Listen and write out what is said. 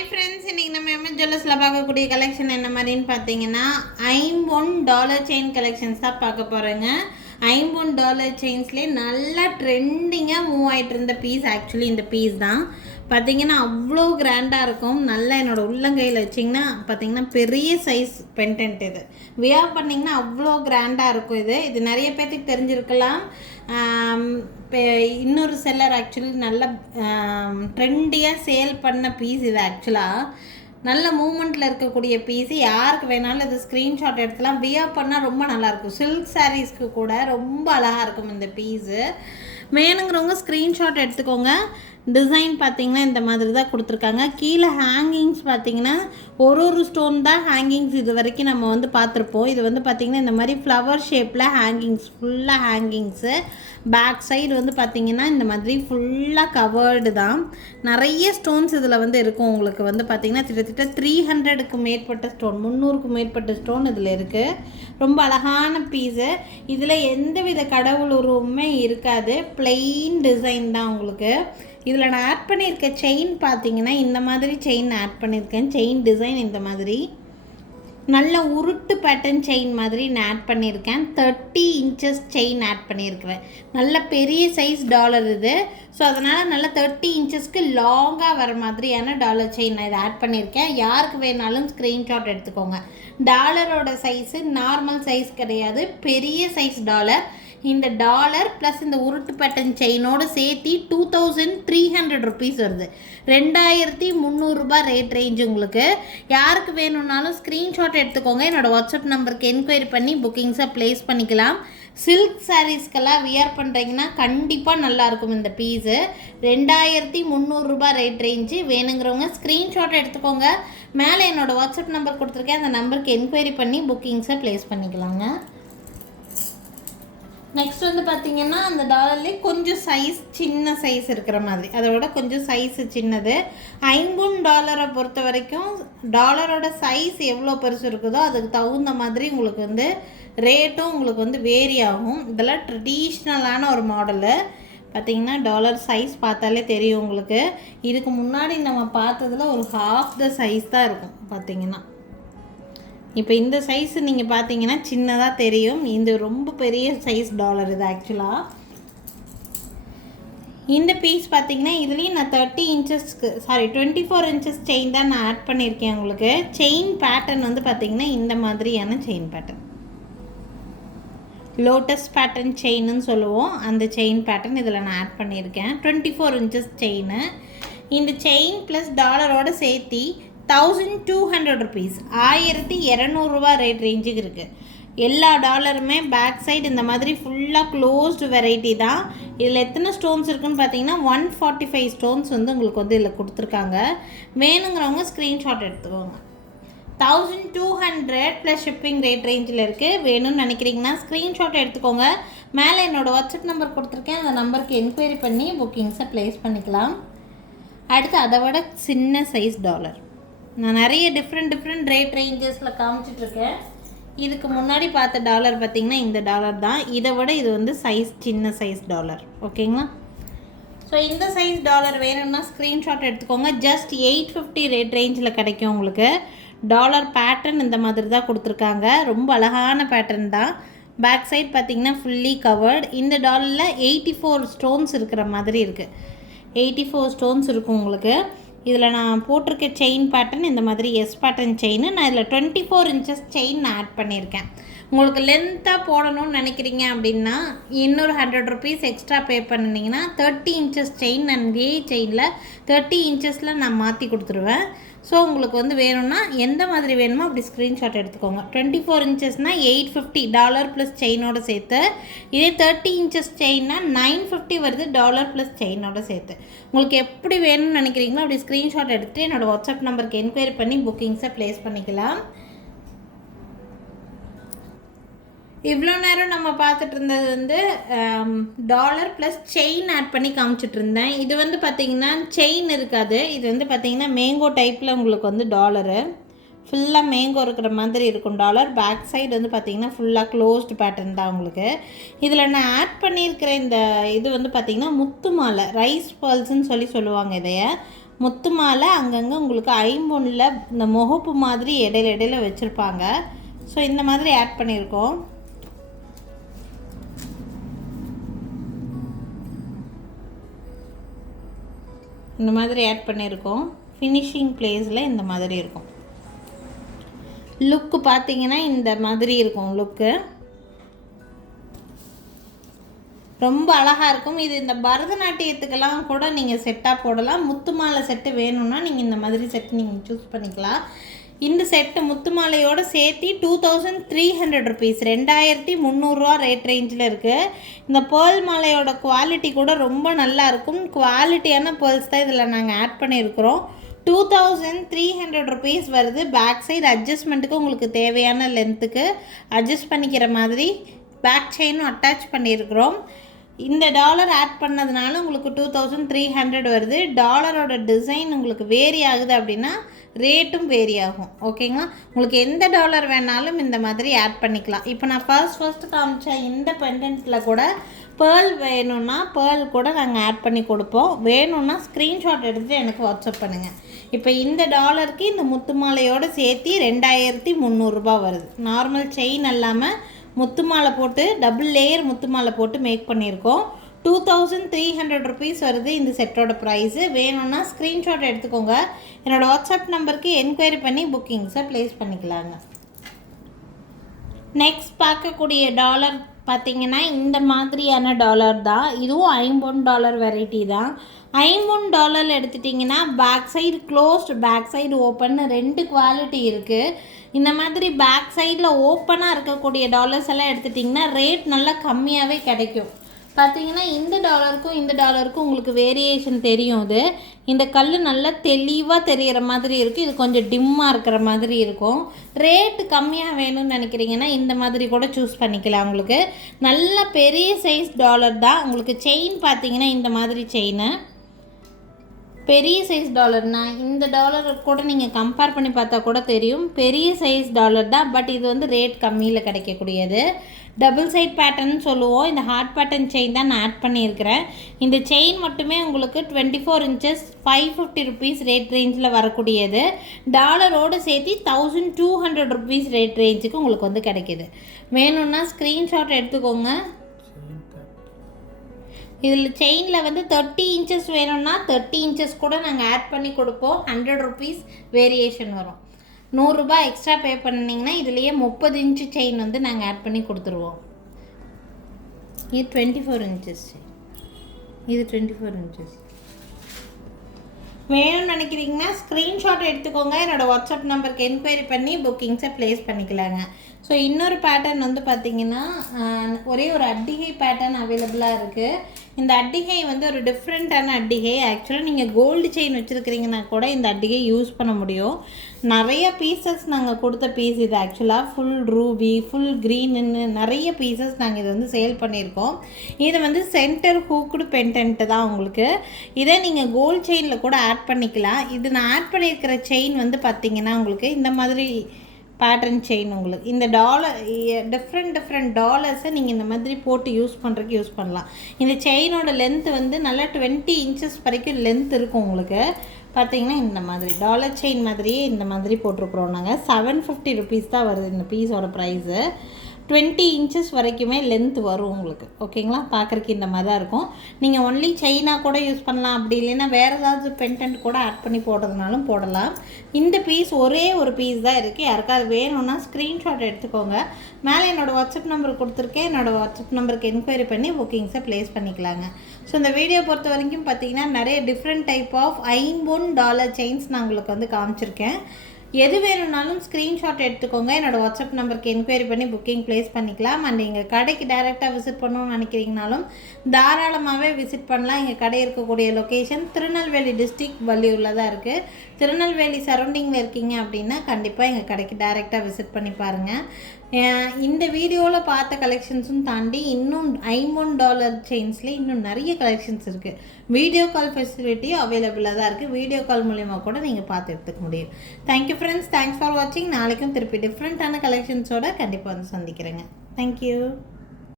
Hi friends இன்னைக்கு நம்ம MS ஜுவல்லர்ஸில் பார்க்கக்கூடிய கலெக்ஷன் என்ன மாதிரின்னு பார்த்தீங்கன்னா ஐம்பொன் டாலர் செயின் கலெக்ஷன்ஸ் தான் பார்க்க போகிறேங்க ஐம்பொன் டாலர் செயின்ஸ்லேயே நல்லா ட்ரெண்டிங்காக மூவ் ஆகிட்டு இருந்த பீஸ் ஆக்சுவலி இந்த பீஸ் தான். பார்த்தீங்கன்னா அவ்வளோ கிராண்டாக இருக்கும். நல்லா என்னோடய உள்ளங்கையில் வச்சிங்கன்னா பார்த்தீங்கன்னா பெரிய சைஸ் பென்டென்ட் இது. வியர் பண்ணிங்கன்னா அவ்வளோ கிராண்டாக இருக்கும் இது. இது நிறைய பேர்த்துக்கு தெரிஞ்சிருக்கலாம். இப்போ இன்னொரு செல்லர் ஆக்சுவலி நல்ல ட்ரெண்டியாக சேல் பண்ண பீஸ் இது ஆக்சுவலாக நல்ல மூமெண்ட்டில் இருக்கக்கூடிய பீஸ் யாருக்கு வேணாலும் இது ஸ்க்ரீன்ஷாட் எடுத்துலாம். வியர் பண்ணால் ரொம்ப நல்லாயிருக்கும் சில்க் சாரீஸ்க்கு கூட ரொம்ப அழகாக இருக்கும் இந்த பீஸு வேணுங்கிறவங்க ஸ்க்ரீன்ஷாட் எடுத்துக்கோங்க. டிசைன் பார்த்தீங்கன்னா இந்த மாதிரி தான் கொடுத்துருக்காங்க. கீழே ஹேங்கிங்ஸ் பார்த்தீங்கன்னா ஒரு ஒரு ஸ்டோன் தான் ஹேங்கிங்ஸ் இது வரைக்கும் நம்ம வந்து பார்த்துருப்போம். இது வந்து பார்த்திங்கன்னா இந்த மாதிரி ஃப்ளவர் ஷேப்பில் ஹேங்கிங்ஸ் ஃபுல்லாக ஹேங்கிங்ஸு பேக் சைடு வந்து பார்த்திங்கன்னா இந்த மாதிரி ஃபுல்லாக கவர்டு தான். நிறைய ஸ்டோன்ஸ் இதில் வந்து இருக்கும். உங்களுக்கு வந்து பார்த்திங்கன்னா கிட்டத்தட்ட த்ரீ ஹண்ட்ரடுக்கு மேற்பட்ட ஸ்டோன் முந்நூறுக்கு மேற்பட்ட ஸ்டோன் இதில் இருக்குது ரொம்ப அழகான பீஸு இதில் எந்தவித கடவுள் உருவமே இருக்காது. Plain டிசைன் தான் உங்களுக்கு. இதில் நான் ஆட் பண்ணியிருக்க செயின் பார்த்தீங்கன்னா இந்த மாதிரி செயின் ஆட் பண்ணியிருக்கேன். செயின் டிசைன் இந்த மாதிரி. நல்ல உருட்டு பேட்டர்ன் செயின் மாதிரி நான் ஆட் பண்ணியிருக்கேன். தேர்ட்டி இன்ச்சஸ் செயின் ஆட் பண்ணியிருக்கிறேன். நல்ல பெரிய சைஸ் டாலர் இது. ஸோ அதனால் நல்ல தேர்ட்டி இன்ச்சஸ்க்கு லாங்காக வர மாதிரியான டாலர் செயின் நான் இதை ஆட் பண்ணியிருக்கேன். யாருக்கு வேணாலும் ஸ்க்ரீன்ஷாட் எடுத்துக்கோங்க. டாலரோட சைஸு நார்மல் சைஸ் கிடையாது. பெரிய சைஸ் டாலர் இந்த டாலர் ப்ளஸ் இந்த உருட்டு பேட்டன் செயினோடு சேர்த்து two thousand three hundred rupees வருது. ரெண்டாயிரத்தி முந்நூறுரூபா ரேட் ரேஞ்ச் உங்களுக்கு. யாருக்கு வேணும்னாலும் ஸ்க்ரீன்ஷாட் எடுத்துக்கோங்க. என்னோடய வாட்ஸ்அப் நம்பருக்கு என்கொயரி பண்ணி புக்கிங்ஸை ப்ளேஸ் பண்ணிக்கலாம். சில்க் சாரீஸ்க்கெல்லாம் வியர் பண்ணுறீங்கன்னா கண்டிப்பாக நல்லாயிருக்கும் இந்த பீஸு ரெண்டாயிரத்தி முந்நூறுரூபா ரேட் ரேஞ்சு வேணுங்கிறவங்க ஸ்க்ரீன்ஷாட் எடுத்துக்கோங்க. மேலே என்னோடய வாட்ஸ்அப் நம்பர் கொடுத்துருக்கேன். அந்த நம்பருக்கு என்கொயரி பண்ணி புக்கிங்ஸை ப்ளேஸ் பண்ணிக்கலாங்க. நெக்ஸ்ட் வந்து பார்த்தீங்கன்னா அந்த டாலர்லேயே கொஞ்சம் சைஸ் சின்ன சைஸ் இருக்கிற மாதிரி. அதை விட கொஞ்சம் சைஸ் சின்னது. ஐம்பூன் டாலரை பொறுத்த வரைக்கும் டாலரோட சைஸ் எவ்வளோ பெருசு இருக்குதோ அதுக்கு தகுந்த மாதிரி உங்களுக்கு வந்து ரேட்டும் உங்களுக்கு வந்து வேரி ஆகும். இதெல்லாம் ட்ரெடிஷ்னலான ஒரு மாடலு பார்த்தீங்கன்னா டாலர் சைஸ் பார்த்தாலே தெரியும் உங்களுக்கு. இதுக்கு முன்னாடி நம்ம பார்த்ததுல ஒரு ஹாஃப் த சைஸ் தான் இருக்கும் பார்த்தீங்கன்னா இப்போ இந்த சைஸ் நீங்கள் பார்த்தீங்கன்னா சின்னதாக தெரியும். இது ரொம்ப பெரிய சைஸ் டாலர் இது ஆக்சுவலாக இந்த பீஸ் பார்த்தீங்கன்னா இதுலேயும் நான் thirty இன்ச்சஸ்க்கு sorry twenty four inches chain தான் நான் ஆட் பண்ணியிருக்கேன் உங்களுக்கு. செயின் பேட்டர்ன் வந்து பார்த்தீங்கன்னா இந்த மாதிரியான செயின் பேட்டர்ன் லோட்டஸ் பேட்டர்ன் செயின்னு சொல்லுவோம். அந்த செயின் பேட்டர்ன் இதில் நான் ஆட் பண்ணியிருக்கேன். டுவெண்ட்டி ஃபோர் இன்ச்சஸ் செயின் இந்த செயின் ப்ளஸ் டாலரோட சேர்த்தி தௌசண்ட் டூ ஹண்ட்ரட் ருபீஸ் ஆயிரத்தி இரநூறுவா ரேட் ரேஞ்சுக்கு இருக்குது எல்லா டாலருமே பேக் சைடு இந்த மாதிரி ஃபுல்லாக க்ளோஸ்டு வெரைட்டி தான். இதில் எத்தனை ஸ்டோன்ஸ் இருக்குன்னு பார்த்தீங்கன்னா ஒன் ஃபார்ட்டி ஃபைவ் ஸ்டோன்ஸ் வந்து உங்களுக்கு வந்து இதில் கொடுத்துருக்காங்க. வேணுங்கிறவங்க ஸ்க்ரீன்ஷாட் எடுத்துக்கோங்க. Thousand two hundred plus shipping rate ரேஞ்சில் இருக்குது வேணும்னு நினைக்கிறீங்கன்னா ஸ்க்ரீன்ஷாட் எடுத்துக்கோங்க. மேலே என்னோடய வாட்ஸ்அப் நம்பர் கொடுத்துருக்கேன். அந்த நம்பருக்கு என்கொயரி பண்ணி புக்கிங்ஸை ப்ளேஸ் பண்ணிக்கலாம். அடுத்து அதை விட சின்ன சைஸ் டாலர் நான் நிறைய டிஃப்ரெண்ட் டிஃப்ரெண்ட் ரேட் ரேஞ்சஸில் காமிச்சிட்ருக்கேன் இதுக்கு முன்னாடி பார்த்த டாலர் பார்த்திங்கன்னா இந்த டாலர் தான். இதை விட இது வந்து சைஸ் சின்ன சைஸ் டாலர் ஓகேங்களா ஸோ இந்த சைஸ் டாலர் வேணும்னா ஸ்க்ரீன்ஷாட் எடுத்துக்கோங்க. ஜஸ்ட் எயிட் ஃபிஃப்டி ரேட் ரேஞ்சில் கிடைக்கும் உங்களுக்கு. டாலர் பேட்டர்ன் இந்த மாதிரி தான் கொடுத்துருக்காங்க. ரொம்ப அழகான பேட்டர்ன் தான். பேக் சைட் பார்த்தீங்கன்னா ஃபுல்லி கவர்டு இந்த டாலரில் எயிட்டி ஃபோர் ஸ்டோன்ஸ் இருக்கிற மாதிரி இருக்குது எயிட்டி ஃபோர் ஸ்டோன்ஸ் இருக்கும் உங்களுக்கு. இதில் நான் போட்டிருக்க செயின் பேட்டர்ன் இந்த மாதிரி எஸ் பேட்டர்ன் செயின் நான் இதில் டுவெண்ட்டி ஃபோர் இன்ச்சஸ் செயின் நான் ஆட் பண்ணியிருக்கேன். உங்களுக்கு லென்த்தாக போடணும்னு நினைக்கிறீங்க அப்படின்னா இன்னொரு ஹண்ட்ரட் ருபீஸ் எக்ஸ்ட்ரா பே பண்ணிங்கன்னா தேர்ட்டி இன்ச்சஸ் செயின் நான் இதே செயினில் தேர்ட்டி இன்ச்சஸில் நான் மாற்றி கொடுத்துருவேன். ஸோ உங்களுக்கு வந்து வேணும்னா எந்த மாதிரி வேணுமோ அப்படி ஸ்க்ரீன்ஷாட் எடுத்துக்கோங்க. டுவெண்ட்டி ஃபோர் இன்ச்சஸ்னால் எயிட் ஃபிஃப்டி டாலர் ப்ளஸ் செயினோட சேர்த்து இதே தேர்ட்டி இன்ச்சஸ் செயின்னா நைன் ஃபிஃப்டி வருது டாலர் ப்ளஸ் செயினோட சேர்த்து. உங்களுக்கு எப்படி வேணும்னு நினைக்கிறீங்களோ அப்படி ஸ்க்ரீன்ஷாட் எடுத்துகிட்டு என்னோடய வாட்ஸ்அப் நம்பருக்கு என்கொயரி பண்ணி புக்கிங்ஸை ப்ளேஸ் பண்ணிக்கலாம். இவ்வளோ நேரம் நம்ம பார்த்துட்டு இருந்தது வந்து டாலர் ப்ளஸ் செயின் ஆட் பண்ணி காமிச்சிட்டு இருந்தேன். இது வந்து பார்த்திங்கன்னா செயின் இருக்காது. இது வந்து பார்த்திங்கன்னா மேங்கோ டைப்பில் உங்களுக்கு வந்து டாலரு ஃபுல்லாக மேங்கோ இருக்கிற மாதிரி இருக்கும் டாலர் பேக் சைடு வந்து பார்த்திங்கன்னா ஃபுல்லாக க்ளோஸ்டு பேட்டர்ன் தான் உங்களுக்கு. இதில் நான் ஆட் பண்ணியிருக்கிற இந்த இது வந்து பார்த்திங்கன்னா முத்து மாலை. ரைஸ் பால்ஸ்ன்னு சொல்லி சொல்லுவாங்க இதைய. முத்து மாலை அங்கங்கே உங்களுக்கு ஐம்பொன்னில் இந்த முகப்பு மாதிரி இடையில இடையில வச்சுருப்பாங்க. ஸோ இந்த மாதிரி ஆட் பண்ணியிருக்கோம். இந்த மாதிரி ஆட் பண்ணியிருக்கோம். ஃபினிஷிங் பிளேஸில் இந்த மாதிரி இருக்கும். லுக்கு பார்த்தீங்கன்னா இந்த மாதிரி இருக்கும் லுக்கு ரொம்ப அழகாக இருக்கும். இது இந்த பரதநாட்டியத்துக்கெல்லாம் கூட நீங்கள் செட்டாக போடலாம். முத்து மாலை செட்டு வேணும்னா நீங்கள் இந்த மாதிரி செட்டு நீங்கள் சூஸ் பண்ணிக்கலாம். இந்த செட்டு முத்து மாலையோடு சேர்த்து two thousand three hundred rupees ரெண்டாயிரத்தி முந்நூறுரூவா ரேட் ரேஞ்சில் இருக்குது இந்த பேர்ல் மாலையோட குவாலிட்டி கூட ரொம்ப நல்லா இருக்கும். குவாலிட்டியான பேர்ல்ஸ் தான் இதில் நாங்கள் ஆட் பண்ணியிருக்கிறோம் two thousand three hundred rupees வருது. பேக் சைடு அட்ஜஸ்ட்மெண்ட்டுக்கு உங்களுக்கு தேவையான லென்த்துக்கு அட்ஜஸ்ட் பண்ணிக்கிற மாதிரி பேக் செயினும் அட்டாச் பண்ணியிருக்கிறோம் இந்த டாலர் ஆட் பண்ணதுனால உங்களுக்கு டூ தௌசண்ட் த்ரீ ஹண்ட்ரட் வருது. டாலரோட டிசைன் உங்களுக்கு வேரி ஆகுது அப்படின்னா ரேட்டும் வேரி ஆகும் ஓகேங்களா? உங்களுக்கு எந்த டாலர் வேணாலும் இந்த மாதிரி ஆட் பண்ணிக்கலாம். இப்போ நான் ஃபர்ஸ்ட் ஃபர்ஸ்ட் காமிச்ச இந்த பெண்டன்ட்டில் கூட பேர்ல் வேணும்னா பேர்ல் கூட நாங்கள் ஆட் பண்ணி கொடுப்போம். வேணும்னா ஸ்க்ரீன்ஷாட் எடுத்துகிட்டு எனக்கு வாட்ஸ்அப் பண்ணுங்கள் இப்போ இந்த டாலருக்கு இந்த முத்து மாலையோடு சேர்த்து ரெண்டாயிரத்தி முந்நூறுரூபா வருது. நார்மல் செயின் இல்லாமல் முத்து மாலை போட்டு டபுள் லேயர் முத்து மாலை போட்டு மேக் பண்ணியிருக்கோம். Two thousand three hundred rupees வருது இந்த செட்டோட ப்ரைஸு வேணும்னா ஸ்க்ரீன்ஷாட் எடுத்துக்கோங்க. என்னோடய வாட்ஸ்அப் நம்பருக்கு என்கொயரி பண்ணி புக்கிங்ஸை ப்ளேஸ் பண்ணிக்கலாங்க. நெக்ஸ்ட் பார்க்கக்கூடிய டாலர் பார்த்தீங்கன்னா இந்த மாதிரியான டாலர் தான். இதுவும் ஐம்பொன் டாலர் வெரைட்டி தான். ஐம்பொன் டாலர் எடுத்துட்டிங்கன்னா back side closed back side open ரெண்டு குவாலிட்டி இருக்குது இந்த மாதிரி பேக் சைடில் ஓப்பனாக இருக்கக்கூடிய டாலர்ஸ் எல்லாம் எடுத்துட்டிங்கன்னா ரேட் நல்லா கம்மியாகவே கிடைக்கும். பார்த்தீங்கன்னா இந்த டாலருக்கும் இந்த டாலருக்கும் உங்களுக்கு வேரியேஷன் தெரியும் இது இந்த கல் நல்லா தெளிவாக தெரிகிற மாதிரி இருக்குது இது கொஞ்சம் டிம்மாக இருக்கிற மாதிரி இருக்கும். ரேட்டு கம்மியாக வேணும்னு நினைக்கிறீங்கன்னா இந்த மாதிரி கூட சூஸ் பண்ணிக்கலாம் உங்களுக்கு. நல்ல பெரிய சைஸ் டாலர் தான். உங்களுக்கு செயின் பார்த்தீங்கன்னா இந்த மாதிரி செயினு பெரிய சைஸ் டாலர்னா இந்த டாலர் கூட நீங்கள் கம்பேர் பண்ணி பார்த்தா கூட தெரியும். பெரிய சைஸ் டாலர் தான். பட் இது வந்து ரேட் கம்மியில் கிடைக்கக்கூடியது. டபுள் சைட் பேட்டர்ன் சொல்லுவோம். இந்த ஹார்ட் பேட்டர்ன் செயின் தான் நான் ஆட் பண்ணியிருக்கிறேன். இந்த செயின் மட்டுமே உங்களுக்கு twenty four inches five fifty rupees rate ரேஞ்சில் வரக்கூடியது. டாலரோடு சேர்த்து thousand two hundred rupees rate ரேஞ்சுக்கு உங்களுக்கு வந்து கிடைக்கிது. வேணும்னா ஸ்க்ரீன்ஷாட் எடுத்துக்கோங்க. இதில் செயினில் வந்து தேர்ட்டி இன்ச்சஸ் வேணும்னா தேர்ட்டி இன்ச்சஸ் கூட நாங்கள் ஆட் பண்ணி கொடுப்போம். ஹண்ட்ரட் ருபீஸ் வேரியேஷன் வரும். நூறுரூபா எக்ஸ்ட்ரா பே பண்ணிங்கன்னா இதுலேயே முப்பது இன்ச்சு செயின் வந்து நாங்கள் ஆட் பண்ணி கொடுத்துருவோம். இது டுவெண்ட்டி ஃபோர் இன்ச்சஸ் இது டுவெண்ட்டி ஃபோர் இன்ச்சஸ் வேணும்னு நினைக்கிறீங்கன்னா ஸ்க்ரீன்ஷாட் எடுத்துக்கோங்க. என்னோடய வாட்ஸ்அப் நம்பருக்கு என்கொயரி பண்ணி புக்கிங்ஸை ப்ளேஸ் பண்ணிக்கலாங்க. ஸோ இன்னொரு பேட்டர்ன் வந்து பார்த்திங்கன்னா ஒரே ஒரு அட்டிகை பேட்டர்ன் அவைலபிளாக இருக்குது இந்த அட்டிகை வந்து ஒரு டிஃப்ரெண்ட்டான அட்டிகை. ஆக்சுவலாக நீங்கள் கோல்டு செயின் வச்சுருக்கிறீங்கன்னா கூட இந்த அட்டிகை யூஸ் பண்ண முடியும். நிறைய பீசஸ் நாங்கள் கொடுத்த பீஸ் இது ஆக்சுவலாக ஃபுல் ரூபி ஃபுல் க்ரீனுன்னு நிறைய பீசஸ் நாங்கள் இது வந்து சேல் பண்ணியிருக்கோம். இது வந்து சென்டர் ஹூக்குடு பென்டென்ட்டு தான் உங்களுக்கு. இதை நீங்கள் கோல்டு செயினில் கூட ஆட் பண்ணிக்கலாம். இது நான் ஆட் பண்ணியிருக்கிற செயின் வந்து பார்த்திங்கன்னா உங்களுக்கு இந்த மாதிரி பேட்டர்ன் செயின் உங்களுக்கு. இந்த டாலர் டிஃப்ரெண்ட் டிஃப்ரெண்ட் டாலர்ஸை நீங்கள் இந்த மாதிரி போட்டு யூஸ் பண்ணுறதுக்கு யூஸ் பண்ணலாம். இந்த செயினோட லென்த் வந்து நல்லா டுவெண்ட்டி இன்ச்சஸ் வரைக்கும் லென்த் இருக்கும் உங்களுக்கு. பார்த்தீங்கன்னா இந்த மாதிரி டாலர் செயின் மாதிரியே இந்த மாதிரி போட்டிருக்குறோம் நாங்கள் செவன் ஃபிஃப்டி ருபீஸ் தான் வருது இந்த பீஸோட ப்ரைஸு டுவெண்ட்டி இன்ச்சஸ் வரைக்குமே லென்த் வரும் உங்களுக்கு. ஓகேங்களா பார்க்குறக்கு இந்த மாதிரி தான் இருக்கும் நீங்கள் ஒன்லி செயினாக கூட யூஸ் பண்ணலாம். அப்படி இல்லைன்னா வேறு ஏதாவது பென்டென்ட் கூட ஆட் பண்ணி போடுறதுனாலும் போடலாம். இந்த பீஸ் ஒரே ஒரு பீஸ் தான் இருக்குது யாருக்காவது வேணும்னா ஸ்க்ரீன்ஷாட் எடுத்துக்கோங்க. மேலே என்னோடய வாட்ஸ்அப் நம்பர் கொடுத்துருக்கேன். என்னோடய வாட்ஸ்அப் நம்பருக்கு என்கொயரி பண்ணி புக்கிங்ஸை ப்ளேஸ் பண்ணிக்கலாங்க. ஸோ இந்த வீடியோ பொறுத்த வரைக்கும் பார்த்தீங்கன்னா நிறைய டிஃப்ரெண்ட் டைப் ஆஃப் ஐம்பொன் டாலர் செயின்ஸ் நான் உங்களுக்கு வந்து காமிச்சிருக்கேன். எது வேணும்னாலும் ஸ்க்ரீன்ஷாட் எடுத்துக்கோங்க. என்னோடய வாட்ஸ்அப் நம்பருக்கு என்கொயரி பண்ணி புக்கிங் ப்ளேஸ் பண்ணிக்கலாம். அண்ட் எங்கள் கடைக்கு டைரெக்டாக விசிட் பண்ணணும்னு நினைக்கிறீங்கனாலும் தாராளமாகவே விசிட் பண்ணலாம். எங்கள் கடை இருக்கக்கூடிய லொக்கேஷன் திருநெல்வேலி டிஸ்ட்ரிக் வள்ளியூரில் தான் இருக்குது திருநெல்வேலி சரௌண்டிங்கில் இருக்கீங்க அப்படின்னா கண்டிப்பாக எங்கள் கடைக்கு டைரெக்டாக விசிட் பண்ணி பாருங்கள் இந்த வீடியோவில் பார்த்த கலெக்ஷன்ஸும் தாண்டி இன்னும் ஐம்பொன் டாலர் செயின்ஸில் இன்னும் நிறைய கலெக்ஷன்ஸ் இருக்குது வீடியோ கால் ஃபெசிலிட்டியும் அவைலபிளாக தான் இருக்குது வீடியோ கால் மூலிமா கூட நீங்கள் பார்த்து எடுத்துக்க முடியும். தேங்க்யூ ஃப்ரெண்ட்ஸ் தேங்க்ஸ் ஃபார் வாட்சிங் நாளைக்கும் திருப்பி டிஃப்ரெண்ட்டான கலெக்ஷன்ஸோட கண்டிப்பாக வந்து சந்திக்கிறேங்க. தேங்க்யூ